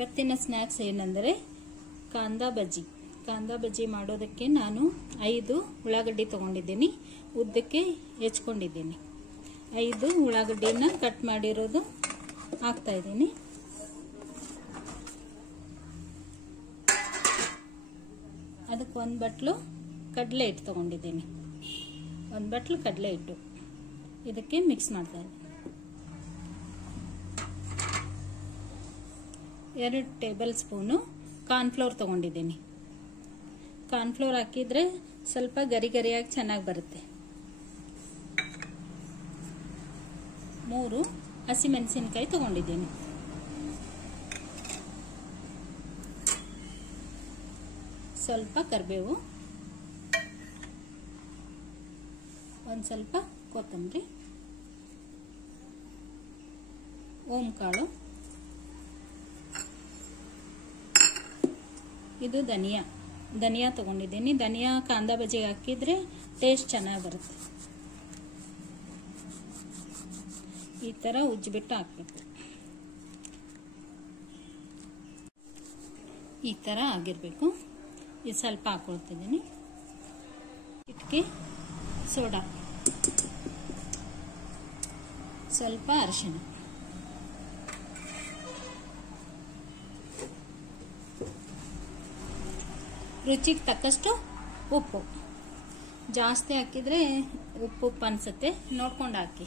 ಇವತ್ತಿನ ಸ್ನ್ಯಾಕ್ಸ್ ಏನಂದರೆ ಕಾಂದಾ ಬಜ್ಜಿ ಮಾಡೋದಕ್ಕೆ ನಾನು 5 ಉಳ್ಳಾಗಡ್ಡಿ ತಗೊಂಡಿದ್ದೀನಿ, ಉದ್ದಕ್ಕೆ ಹೆಚ್ಕೊಂಡಿದ್ದೀನಿ. 5 ಉಳ್ಳಾಗಡ್ಡಿನ ಕಟ್ ಮಾಡಿರೋದು ಹಾಕ್ತಾ ಇದ್ದೀನಿ. ಅದಕ್ಕೆ 1 ಬಟ್ಲು ಕಡಲೆ ಹಿಟ್ಟು ತಗೊಂಡಿದ್ದೀನಿ. 1 ಬಟ್ಲು ಕಡಲೆ ಹಿಟ್ಟು ಇದಕ್ಕೆ ಮಿಕ್ಸ್ ಮಾಡ್ತಾ ಇದ್ದೀನಿ. 2 ಟೇಬಲ್ ಸ್ಪೂನು ಕಾರ್ನ್ಫ್ಲೋರ್ ತಗೊಂಡಿದ್ದೀನಿ. ಕಾರ್ನ್ಫ್ಲೋರ್ ಹಾಕಿದ್ರೆ ಸ್ವಲ್ಪ ಗರಿಗರಿಯಾಗಿ ಚೆನ್ನಾಗಿ ಬರುತ್ತೆ. 3 ಹಸಿಮೆಣಸಿನಕಾಯಿ ತಗೊಂಡಿದ್ದೀನಿ. ಸ್ವಲ್ಪ ಕರಿಬೇವು, ಒಂದು ಸ್ವಲ್ಪ ಕೊತ್ತಂಬರಿ, ಓಂಕಾಳು, ಇದು ಧನಿಯಾ ತಗೊಂಡಿದ್ದೀನಿ. ಧನಿಯಾ ಕಾಂದಾ ಬಜ್ಜಿಗೆ ಹಾಕಿದ್ರೆ ಟೇಸ್ಟ್ ಚೆನ್ನಾಗಿ ಬರುತ್ತೆ. ಈ ತರ ಉಜ್ಜಿಬಿಟ್ಟು ಹಾಕ್ಬೇಕು. ಈ ತರ ಆಗಿರ್ಬೇಕು. ಇದು ಸ್ವಲ್ಪ ಹಾಕೊಳ್ತಿದ್ದೀನಿ. ಇದಕ್ಕೆ ಸೋಡಾ, ಸ್ವಲ್ಪ ಅರಿಶಿಣ, ರುಚಿಗೆ ತಕ್ಕಷ್ಟು ಉಪ್ಪು. ಜಾಸ್ತಿ ಹಾಕಿದ್ರೆ ಉಪ್ಪು ಅನ್ಸುತ್ತೆ, ನೋಡ್ಕೊಂಡು ಹಾಕಿ.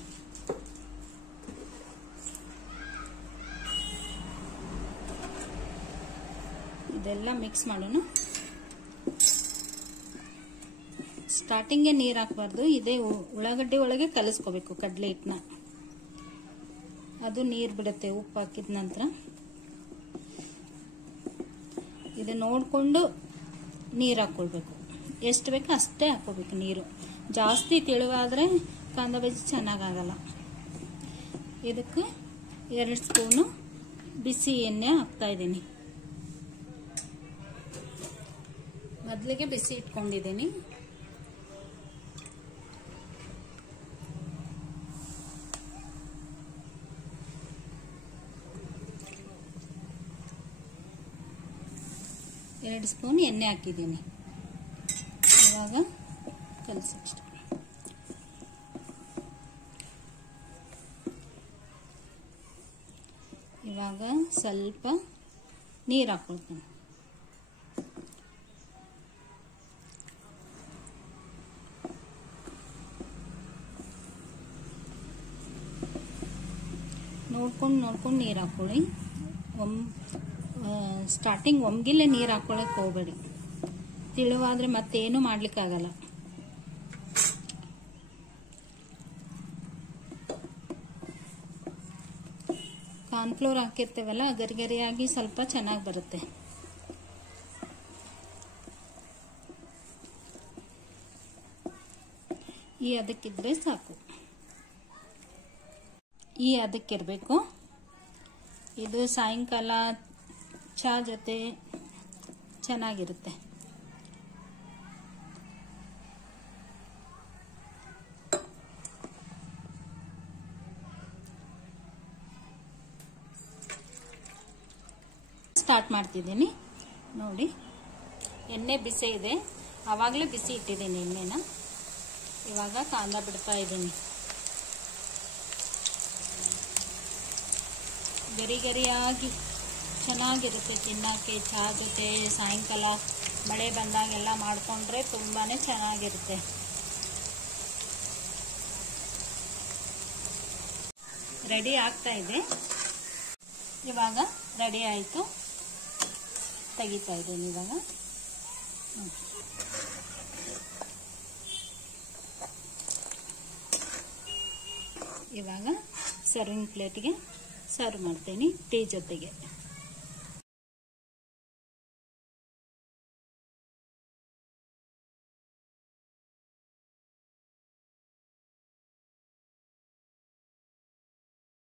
ಇದೆಲ್ಲ ಮಿಕ್ಸ್ ಮಾಡೋಣ. ಸ್ಟಾರ್ಟಿಂಗ್ಗೆ ನೀರು ಹಾಕಬಾರ್ದು, ಇದೇ ಉಳ್ಳಾಗಡ್ಡಿ ಒಳಗೆ ಕಲಿಸ್ಕೋಬೇಕು ಕಡಲೆ ಹಿಟ್ಟನ್ನ. ಅದು ನೀರು ಬಿಡುತ್ತೆ ಉಪ್ಪು ಹಾಕಿದ ನಂತರ. ಇದು ನೋಡಿಕೊಂಡು ನೀರು ಹಾಕೊಳ್ಬೇಕು. ಎಷ್ಟು ಬೇಕೋ ಅಷ್ಟೇ ಹಾಕೋಬೇಕು ನೀರು. ಜಾಸ್ತಿ ತೆಳುವಾದರೆ ಕಾಂದಾ ಬಜ್ಜಿ ಚೆನ್ನಾಗಾಗಲ್ಲ. ಇದಕ್ಕೆ 2 ಸ್ಪೂನು ಬಿಸಿ ಎಣ್ಣೆ ಹಾಕ್ತಾ ಇದ್ದೀನಿ. ಮೊದಲಿಗೆ ಬಿಸಿ ಇಟ್ಕೊಂಡಿದ್ದೀನಿ. ಎರಡು ಸ್ಪೂನ್ ಎಣ್ಣೆ ಹಾಕಿದ್ದೀನಿ. ಇವಾಗ ಕಲಸಷ್ಟು. ಇವಾಗ ಸ್ವಲ್ಪ ನೀರು ಹಾಕೊಳ್ತೀನಿ. ನೋಡ್ಕೊಂಡು ನೀರು ಹಾಕೊಳ್ಳಿ. ಸ್ಟಾರ್ಟಿಂಗ್ ಒಮ್ಗಿಲ್ಲೇ ನೀರು ಹಾಕೊಳ್ಳಕ್ಕೆ ಹೋಗಬೇಡಿ. ತಿಳುವಾದ್ರೆ ಮತ್ತೇನು ಮಾಡ್ಲಿಕ್ಕಾಗಲ್ಲ. ಕಾರ್ನ್ಫ್ಲೋರ್ ಹಾಕಿರ್ತೇವಲ್ಲ, ಗರಿಗರಿಯಾಗಿ ಸ್ವಲ್ಪ ಚೆನ್ನಾಗಿ ಬರುತ್ತೆ. ಈ ಅದಕ್ಕಿದ್ರೆ ಸಾಕು. ಈ ಅದಕ್ಕಿರಬೇಕು. ಇದು ಸಾಯಂಕಾಲ ಚಹಾ ಜೊತೆ ಚೆನ್ನಾಗಿರುತ್ತೆ. ಸ್ಟಾರ್ಟ್ ಮಾಡ್ತಿದ್ದೀನಿ ನೋಡಿ. ಎಣ್ಣೆ ಬಿಸಿ ಇದೆ, ಆವಾಗಲೇ ಬಿಸಿ ಇಟ್ಟಿದ್ದೀನಿ ಎಣ್ಣೆನ. ಇವಾಗ ಕಾಂದಾ ಬಿಡ್ತಾ ಇದ್ದೀನಿ. ಗರಿಗರಿಯಾಗಿ ಚೆನ್ನಾಗಿರುತ್ತೆ ತಿನ್ನಕ್ಕೆ. ಚಹಾ ಜೊತೆ ಸಾಯಂಕಾಲ ಮಳೆ ಬಂದಾಗೆಲ್ಲ ಮಾಡಿಕೊಂಡ್ರೆ ತುಂಬಾನೇ ಚೆನ್ನಾಗಿರುತ್ತೆ. ರೆಡಿ ಆಗ್ತಾ ಇದೆ. ಇವಾಗ ರೆಡಿ ಆಯಿತು, ತೆಗಿತಾ ಇದ್ದೀನಿ. ಇವಾಗ ಸರ್ವಿಂಗ್ ಪ್ಲೇಟ್ಗೆ ಸರ್ವ್ ಮಾಡ್ತೀನಿ ಟೀ ಜೊತೆಗೆ.